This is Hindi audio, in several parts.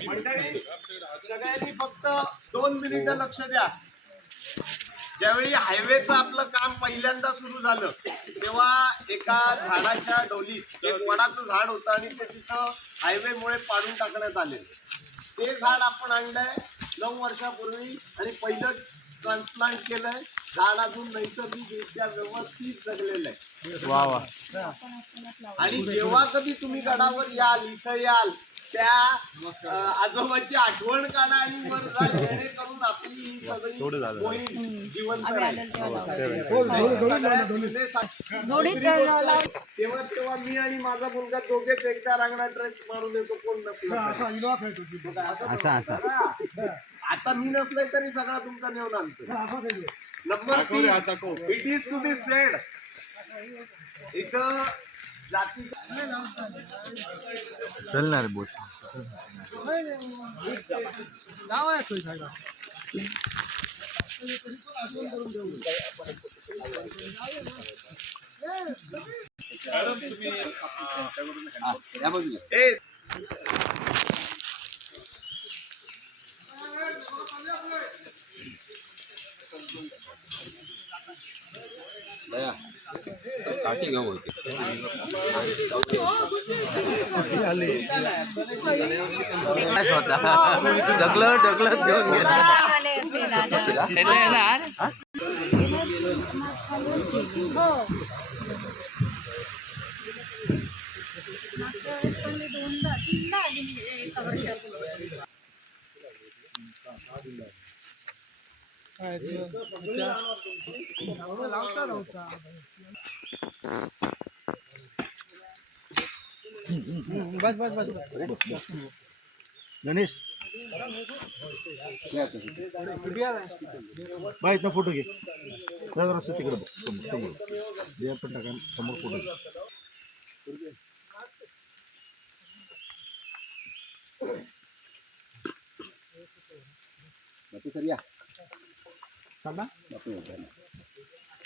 मंडळी सगळ्यांनी फक्त दोन मिनिटं लक्ष द्या ज्यावेळी हायवेचं आपलं काम पहिल्यांदा सुरू झालं तेव्हा एका झाडाच्या डोलीत एक वडाचं झाड होतं आणि ते तिथं हायवेमुळे पाडून टाकण्यात आले ते झाड आपण आणलंय नऊ वर्षापूर्वी आणि पहिलं ट्रान्सप्लांट केलंय. झाड अजून नैसर्गिकरित्या व्यवस्थित जगलेलं आहे. वा वा. आणि जेव्हा कधी तुम्ही गडावर याल इथं याल त्या अं, आजोबाची आठवण काढा आणि वर जा जेणेकरून आपली ही सगळी मोहीम जिवंत राहील. दुसरी गोष्ट, तेव्हा तेव्हा मी आणि माझा मुलगा दोघेच एकदा रांगणा ट्रेस मारून येतो कोण नसलं असा आता मी नसलोय तरी सगळा तुमचा नेऊन आणतो. नंबर तीन it is to be said इथं जाती चलणार बोट ए ढकलत ढकलत घेऊन गेला येते ना मागच्या वेळेस पण मी दोनदा तीनदा आली मी एका वर्षात गणेश। बाय इथं फ़ोटो घे. जरा तिकडे बघ. समोर जे पण टाका समोर फ़ोटो.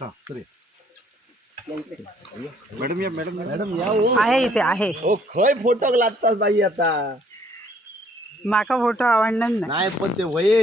हा सर मॅडम या मॅडम मॅडम। या आहे इथे आहे. ओ खय फ़ोटो लागतात बाई आता? माका फ़ोटो आवडणार नाही. नाही पण ते वये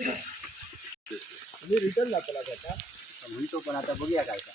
म्हणजे रिटर्न जातला त्याचा म्हणून तो पण आता बघूया काय का